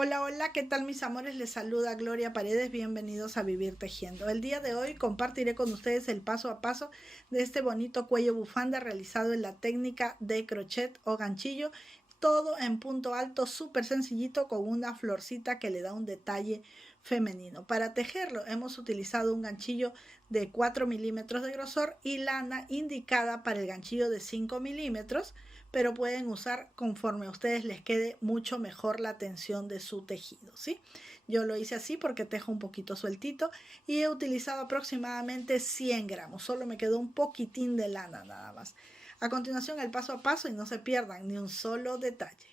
Hola, hola, ¿qué tal mis amores? Les saluda Gloria Paredes, bienvenidos a Vivir Tejiendo. El día de hoy compartiré con ustedes el paso a paso de este bonito cuello bufanda realizado en la técnica de crochet o ganchillo, todo en punto alto, súper sencillito con una florcita que le da un detalle femenino. Para tejerlo hemos utilizado un ganchillo de 4 milímetros de grosor y lana indicada para el ganchillo de 5 milímetros, pero pueden usar conforme a ustedes les quede mucho mejor la tensión de su tejido, ¿sí? Yo lo hice así porque tejo un poquito sueltito y he utilizado aproximadamente 100 gramos, solo me quedó un poquitín de lana nada más. A continuación el paso a paso y no se pierdan ni un solo detalle.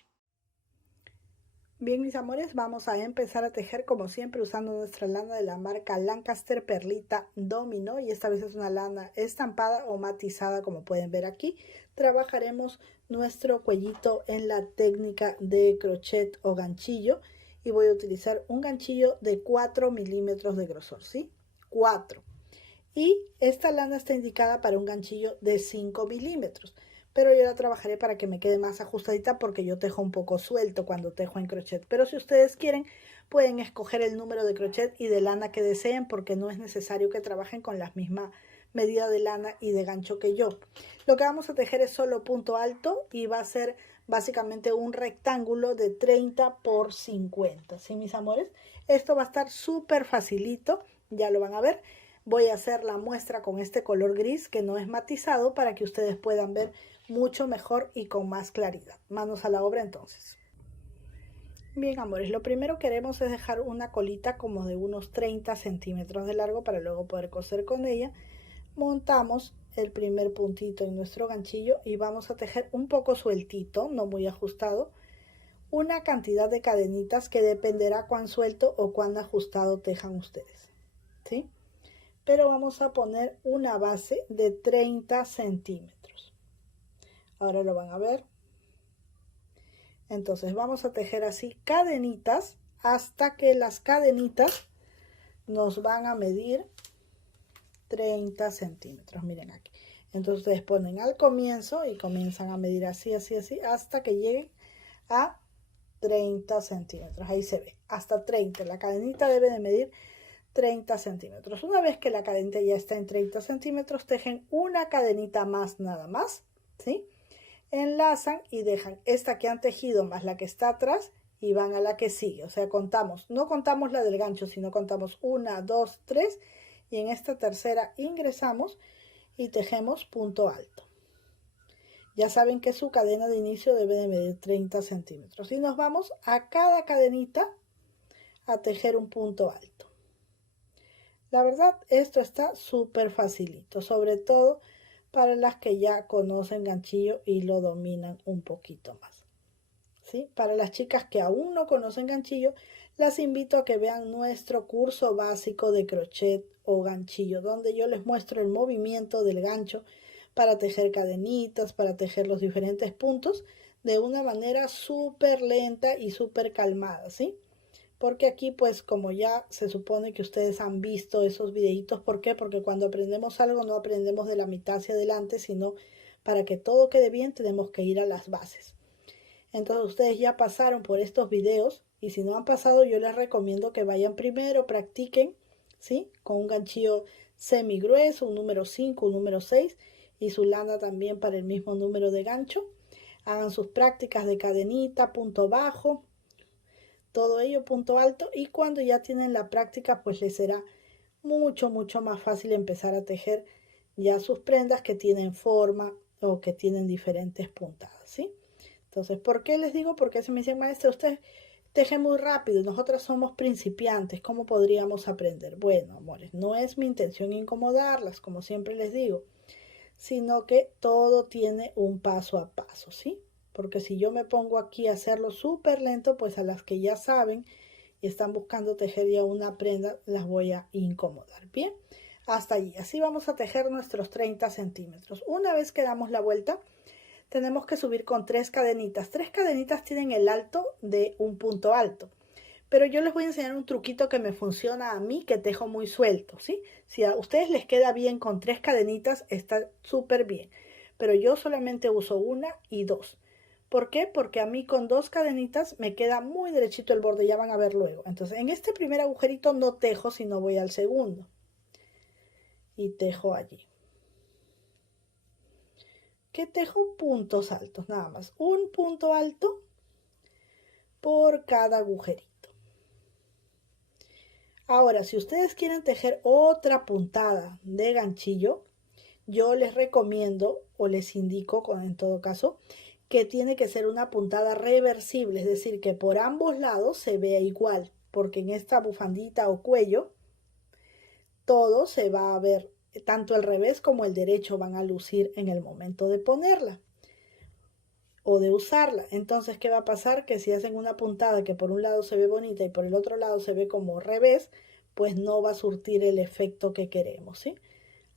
Bien, mis amores, vamos a empezar a tejer como siempre usando nuestra lana de la marca Lancaster Perlita Domino, y esta vez es una lana estampada o matizada como pueden ver aquí. Trabajaremos nuestro cuellito en la técnica de crochet o ganchillo y voy a utilizar un ganchillo de 4 milímetros de grosor, ¿sí? 4. Y esta lana está indicada para un ganchillo de 5 milímetros, pero yo la trabajaré para que me quede más ajustadita porque yo tejo un poco suelto cuando tejo en crochet. Pero si ustedes quieren, pueden escoger el número de crochet y de lana que deseen, porque no es necesario que trabajen con la misma medida de lana y de gancho que yo. Lo que vamos a tejer es solo punto alto y va a ser básicamente un rectángulo de 30 por 50, ¿sí, mis amores? Esto va a estar súper facilito, ya lo van a ver. Voy a hacer la muestra con este color gris que no es matizado para que ustedes puedan ver mucho mejor y con más claridad. Manos a la obra entonces. Bien, amores, lo primero que haremos es dejar una colita como de unos 30 centímetros de largo para luego poder coser con ella. Montamos el primer puntito en nuestro ganchillo y vamos a tejer un poco sueltito, no muy ajustado, una cantidad de cadenitas que dependerá cuán suelto o cuán ajustado tejan ustedes, ¿sí? Pero vamos a poner una base de 30 centímetros. Ahora lo van a ver. Entonces vamos a tejer así cadenitas hasta que las cadenitas nos van a medir 30 centímetros. Miren aquí. Entonces ustedes ponen al comienzo y comienzan a medir así, así, así, hasta que lleguen a 30 centímetros. Ahí se ve, hasta 30. La cadenita debe de medir 30 centímetros. Una vez que la cadenita ya está en 30 centímetros, tejen una cadenita más nada más, ¿sí? Enlazan y dejan esta que han tejido más la que está atrás y van a la que sigue. O sea, contamos, no contamos la del gancho, sino contamos 1, 2, 3 y en esta tercera ingresamos y tejemos punto alto. Ya saben que su cadena de inicio debe de medir 30 centímetros y nos vamos a cada cadenita a tejer un punto alto. La verdad, esto está súper facilito, sobre todo para las que ya conocen ganchillo y lo dominan un poquito más, ¿sí? Para las chicas que aún no conocen ganchillo, las invito a que vean nuestro curso básico de crochet o ganchillo, donde yo les muestro el movimiento del gancho para tejer cadenitas, para tejer los diferentes puntos de una manera súper lenta y súper calmada, ¿sí? Porque aquí pues como ya se supone que ustedes han visto esos videitos, ¿por qué? Porque cuando aprendemos algo no aprendemos de la mitad hacia adelante, sino para que todo quede bien tenemos que ir a las bases. Entonces ustedes ya pasaron por estos videos y si no han pasado yo les recomiendo que vayan primero, practiquen, ¿sí? Con un ganchillo semi grueso, un número 5, un número 6 y su lana también para el mismo número de gancho. Hagan sus prácticas de cadenita, punto bajo, todo ello punto alto, y cuando ya tienen la práctica pues les será mucho más fácil empezar a tejer ya sus prendas que tienen forma o que tienen diferentes puntadas, ¿sí? Entonces, ¿por qué les digo? Porque se me dicen, maestra, usted teje muy rápido, nosotras somos principiantes, ¿cómo podríamos aprender? Bueno, amores, no es mi intención incomodarlas, como siempre les digo, sino que todo tiene un paso a paso, ¿sí? Porque si yo me pongo aquí a hacerlo súper lento, pues a las que ya saben y están buscando tejer ya una prenda, las voy a incomodar. Bien, hasta allí. Así vamos a tejer nuestros 30 centímetros. Una vez que damos la vuelta, tenemos que subir con 3 cadenitas. 3 cadenitas tienen el alto de un punto alto. Pero yo les voy a enseñar un truquito que me funciona a mí, que tejo muy suelto, ¿sí? Si a ustedes les queda bien con 3 cadenitas, está súper bien. Pero yo solamente uso 1 y 2. ¿Por qué? Porque a mí con 2 cadenitas me queda muy derechito el borde, ya van a ver luego. Entonces en este primer agujerito no tejo, sino voy al segundo. Y tejo allí. ¿Qué tejo? Puntos altos, nada más. Un punto alto por cada agujerito. Ahora, si ustedes quieren tejer otra puntada de ganchillo, yo les recomiendo o les indico, en todo caso, que tiene que ser una puntada reversible, es decir, que por ambos lados se vea igual, porque en esta bufandita o cuello todo se va a ver, tanto el revés como el derecho van a lucir en el momento de ponerla o de usarla. Entonces, ¿qué va a pasar? Que si hacen una puntada que por un lado se ve bonita y por el otro lado se ve como revés, pues no va a surtir el efecto que queremos, ¿sí?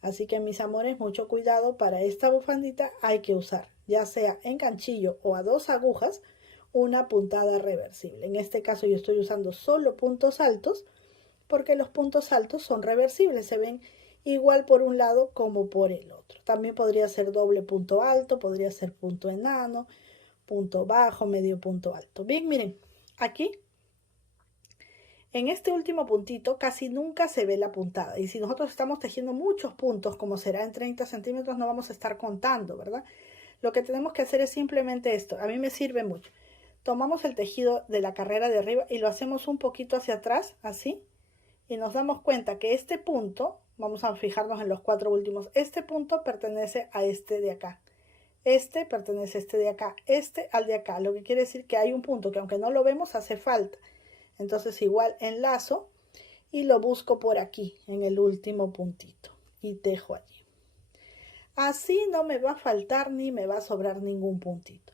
Así que mis amores, mucho cuidado, para esta bufandita hay que usar, ya sea en ganchillo o a 2 agujas, una puntada reversible. En este caso yo estoy usando solo puntos altos, porque los puntos altos son reversibles, se ven igual por un lado como por el otro. También podría ser doble punto alto, podría ser punto enano, punto bajo, medio punto alto. Bien, miren, aquí en este último puntito casi nunca se ve la puntada, y si nosotros estamos tejiendo muchos puntos, como será en 30 centímetros, no vamos a estar contando, ¿verdad? Lo que tenemos que hacer es simplemente esto. A mí me sirve mucho. Tomamos el tejido de la carrera de arriba y lo hacemos un poquito hacia atrás, así, y nos damos cuenta que este punto, vamos a fijarnos en los 4 últimos, este punto pertenece a este de acá, este pertenece a este de acá, este al de acá, lo que quiere decir que hay un punto que aunque no lo vemos hace falta. Entonces igual enlazo y lo busco por aquí en el último puntito y tejo allí. Así no me va a faltar ni me va a sobrar ningún puntito.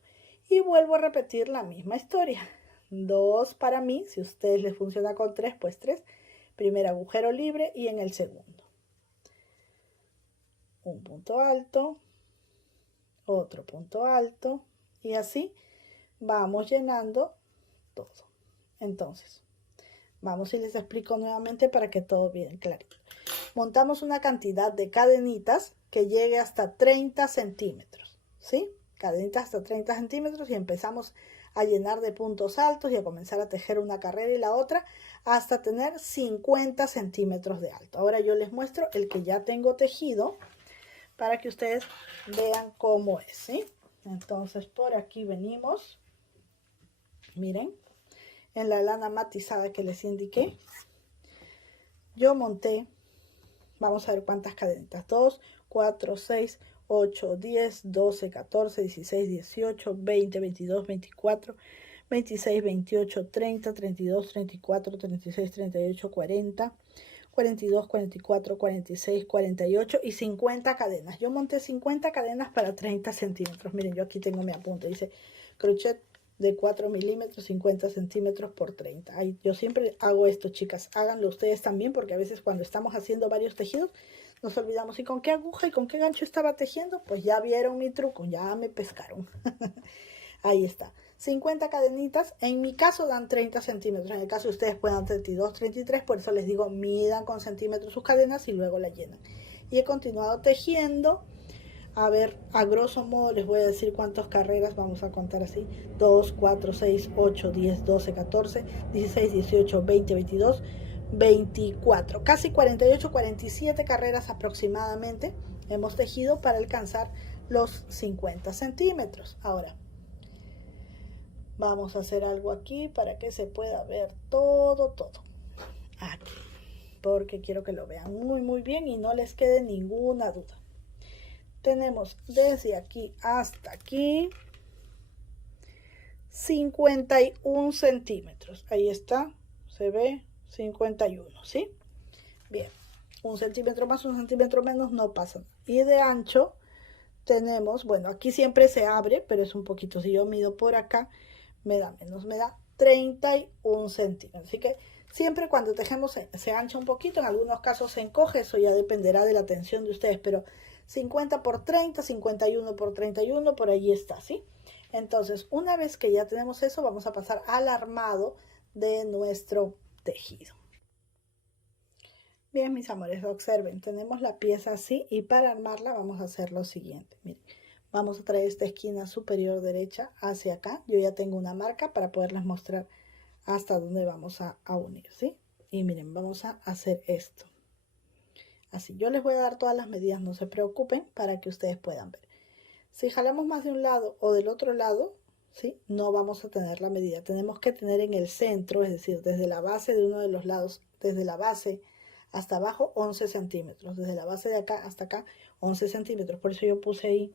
Y vuelvo a repetir la misma historia. 2 para mí, si a ustedes les funciona con 3, pues 3. Primer agujero libre y en el segundo. Un punto alto, otro punto alto y así vamos llenando todo. Entonces, vamos y les explico nuevamente para que todo bien clarito. Montamos una cantidad de cadenitas que llegue hasta 30 centímetros, ¿sí? Cadenitas hasta 30 centímetros y empezamos a llenar de puntos altos y a comenzar a tejer una carrera y la otra hasta tener 50 centímetros de alto. Ahora yo les muestro el que ya tengo tejido para que ustedes vean cómo es, ¿sí? Entonces por aquí venimos, miren, en la lana matizada que les indiqué, yo monté, vamos a ver cuántas cadenitas, 2, 4, 6, 8, 10, 12, 14, 16, 18, 20, 22, 24, 26, 28, 30, 32, 34, 36, 38, 40, 42, 44, 46, 48 y 50 cadenas. Yo monté 50 cadenas para 30 centímetros. Miren, yo aquí tengo mi apunte, dice crochet de 4 milímetros, 50 centímetros por 30. Ay, yo siempre hago esto, chicas. Háganlo ustedes también, porque a veces cuando estamos haciendo varios tejidos nos olvidamos. ¿Y con qué aguja y con qué gancho estaba tejiendo? Pues ya vieron mi truco, ya me pescaron. Ahí está. 50 cadenitas, en mi caso dan 30 centímetros, en el caso de ustedes puedan 32, 33, por eso les digo, midan con centímetros sus cadenas y luego la llenan. Y he continuado tejiendo. A ver, a grosso modo les voy a decir cuántas carreras, vamos a contar así, 2, 4, 6, 8, 10, 12, 14, 16, 18, 20, 22, 24, casi 48, 47 carreras aproximadamente hemos tejido para alcanzar los 50 centímetros. Ahora, vamos a hacer algo aquí para que se pueda ver todo, aquí, porque quiero que lo vean muy bien y no les quede ninguna duda. Tenemos desde aquí hasta aquí 51 centímetros. Ahí está, se ve 51, ¿sí? Bien, 1 centímetro más, 1 centímetro menos, no pasa nada. Y de ancho tenemos, bueno, aquí siempre se abre, pero es un poquito, si yo mido por acá, me da menos, me da 31 centímetros. Así que siempre cuando tejemos se ancha un poquito, en algunos casos se encoge, eso ya dependerá de la tensión de ustedes, pero 50 por 30, 51 por 31, por allí está, ¿sí? Entonces, una vez que ya tenemos eso, vamos a pasar al armado de nuestro tejido. Bien, mis amores, observen, tenemos la pieza así y para armarla vamos a hacer lo siguiente. Miren, vamos a traer esta esquina superior derecha hacia acá. Yo ya tengo una marca para poderles mostrar hasta dónde vamos a unir, ¿sí? Y miren, vamos a hacer esto. Así, yo les voy a dar todas las medidas, no se preocupen, para que ustedes puedan ver. Si jalamos más de un lado o del otro lado, ¿sí? No vamos a tener la medida. Tenemos que tener en el centro, es decir, desde la base de uno de los lados, desde la base hasta abajo, 11 centímetros. Desde la base de acá hasta acá, 11 centímetros. Por eso yo puse ahí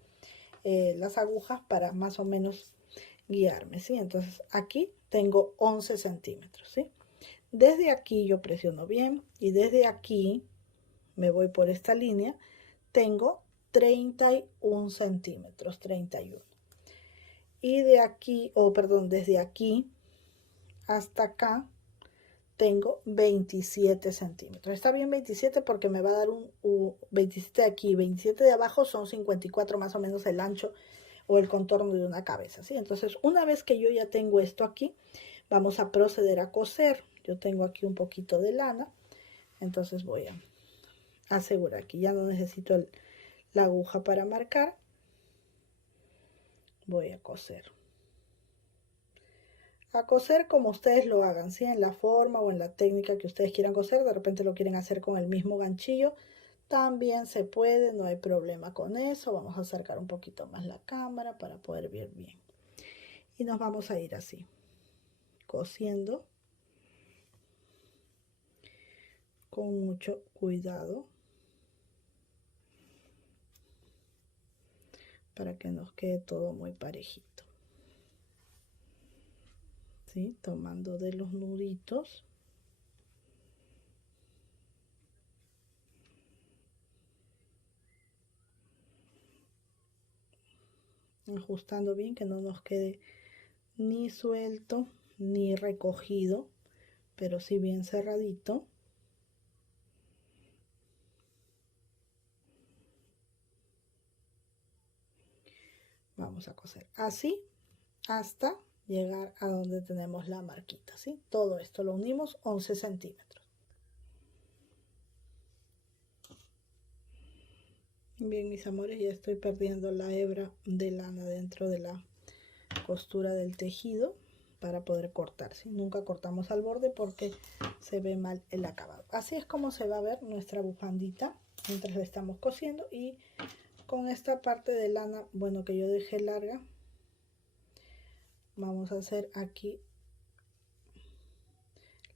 las agujas para más o menos guiarme, ¿sí? Entonces, aquí tengo 11 centímetros, ¿sí? Desde aquí yo presiono bien y desde aquí me voy por esta línea, tengo 31 centímetros, 31. Y de aquí, desde aquí hasta acá, tengo 27 centímetros. Está bien 27 porque me va a dar un 27 de aquí, 27 de abajo son 54 más o menos el ancho o el contorno de una cabeza, ¿sí? Entonces, una vez que yo ya tengo esto aquí, vamos a proceder a coser. Yo tengo aquí un poquito de lana, entonces voy a asegurar que ya no necesito la aguja para marcar. Voy a coser. A coser como ustedes lo hagan, ¿sí? En la forma o en la técnica que ustedes quieran coser. De repente lo quieren hacer con el mismo ganchillo, también se puede, no hay problema con eso. Vamos a acercar un poquito más la cámara para poder ver bien. Y nos vamos a ir así, cosiendo con mucho cuidado para que nos quede todo muy parejito, ¿sí? Tomando de los nuditos. Ajustando bien que no nos quede ni suelto ni recogido, pero sí bien cerradito. Vamos a coser así hasta llegar a donde tenemos la marquita, ¿sí? Todo esto lo unimos 11 centímetros. Bien, mis amores, ya estoy perdiendo la hebra de lana dentro de la costura del tejido para poder cortar, ¿sí? Nunca cortamos al borde porque se ve mal el acabado. Así es como se va a ver nuestra bufandita mientras la estamos cosiendo. Y con esta parte de lana, bueno, que yo dejé larga, vamos a hacer aquí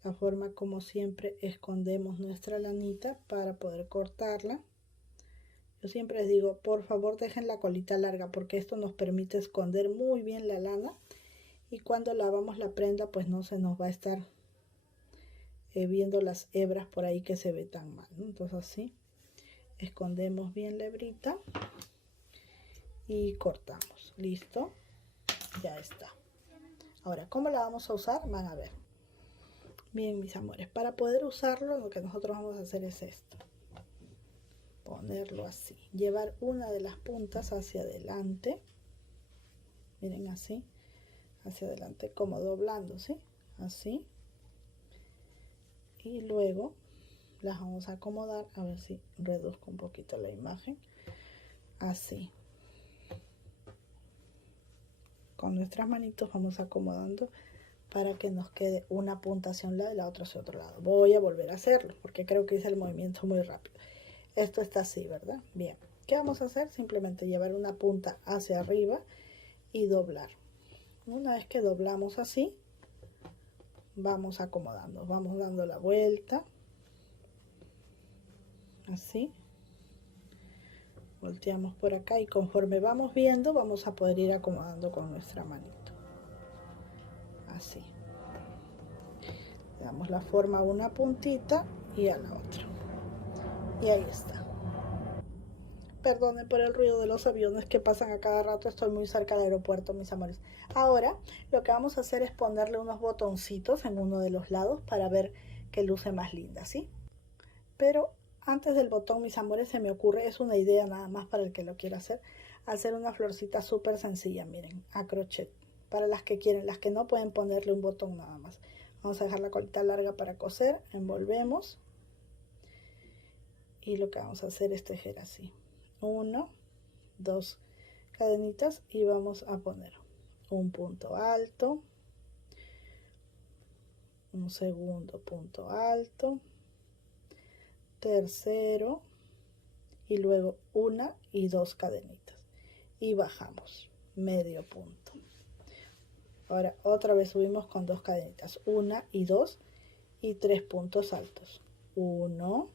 la forma como siempre escondemos nuestra lanita para poder cortarla. Yo siempre les digo, por favor dejen la colita larga porque esto nos permite esconder muy bien la lana y cuando lavamos la prenda pues no se nos va a estar viendo las hebras por ahí que se ve tan mal, ¿no? Entonces así escondemos bien la hebrita y cortamos. Listo, ya está. Ahora, ¿cómo la vamos a usar? Van a ver. Bien, mis amores, para poder usarlo lo que nosotros vamos a hacer es esto. Ponerlo así, llevar una de las puntas hacia adelante, miren así, hacia adelante como doblando, ¿sí? Así, y luego las vamos a acomodar, a ver si reduzco un poquito la imagen, así, con nuestras manitos vamos acomodando para que nos quede una punta hacia un lado y la otra hacia otro lado. Voy a volver a hacerlo porque creo que hice el movimiento muy rápido. Esto está así, ¿verdad? Bien, ¿qué vamos a hacer? Simplemente llevar una punta hacia arriba y doblar. Una vez que doblamos así, vamos acomodando, vamos dando la vuelta, así, volteamos por acá y conforme vamos viendo, vamos a poder ir acomodando con nuestra manito, así. Le damos la forma a una puntita y a la otra. Y ahí está. Perdonen por el ruido de los aviones que pasan a cada rato, estoy muy cerca del aeropuerto, mis amores. Ahora lo que vamos a hacer es ponerle unos botoncitos en uno de los lados para ver que luce más linda, ¿sí? Pero antes del botón, mis amores, se me ocurre, es una idea nada más para el que lo quiera hacer una florcita súper sencilla, miren, a crochet. Para las que quieren, las que no pueden ponerle un botón nada más. Vamos a dejar la colita larga para coser, envolvemos. Y lo que vamos a hacer es tejer así. 1, 2 cadenitas y vamos a poner un punto alto, un segundo punto alto, tercero y luego una y dos cadenitas y bajamos medio punto. Ahora otra vez subimos con dos cadenitas, una y dos y tres puntos altos, 1,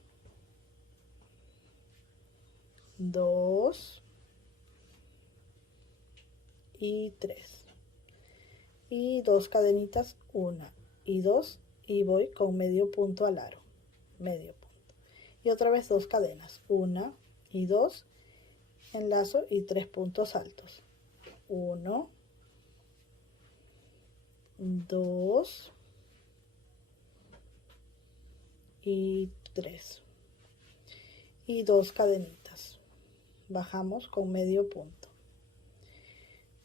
2 y 3 y dos cadenitas, una y dos y voy con medio punto al aro, medio punto y otra vez dos cadenas, una y dos, enlazo y tres puntos altos, 1, 2 y 3 y dos cadenitas, bajamos con medio punto.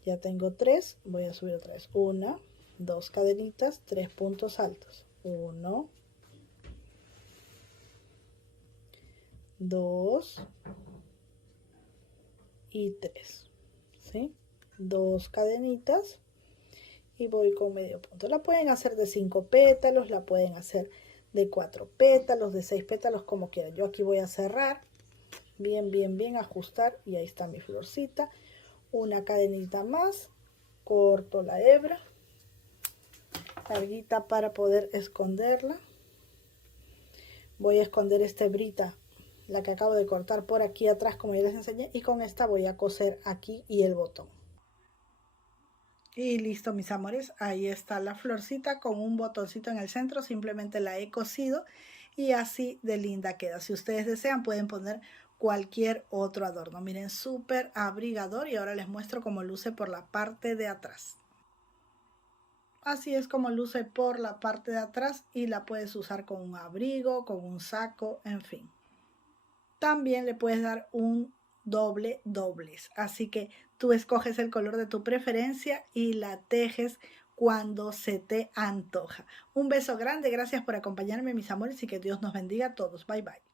Ya tengo 3, voy a subir otra vez, una, dos cadenitas, tres puntos altos, 1, 2 y 3, ¿sí? Dos cadenitas y voy con medio punto. La pueden hacer de 5 pétalos, la pueden hacer de 4 pétalos, de 6 pétalos, como quieran. Yo aquí voy a cerrar, bien, ajustar y ahí está mi florcita. Una cadenita más, corto la hebra, larguita para poder esconderla. Voy a esconder esta hebrita, la que acabo de cortar por aquí atrás como ya les enseñé, y con esta voy a coser aquí y el botón. Y listo, mis amores, ahí está la florcita con un botoncito en el centro, simplemente la he cosido y así de linda queda. Si ustedes desean pueden poner cualquier otro adorno. Miren, súper abrigador y ahora les muestro cómo luce por la parte de atrás. Así es como luce por la parte de atrás y la puedes usar con un abrigo, con un saco, en fin. También le puedes dar un doblez, así que tú escoges el color de tu preferencia y la tejes cuando se te antoja. Un beso grande, gracias por acompañarme, mis amores, y que Dios nos bendiga a todos. Bye bye.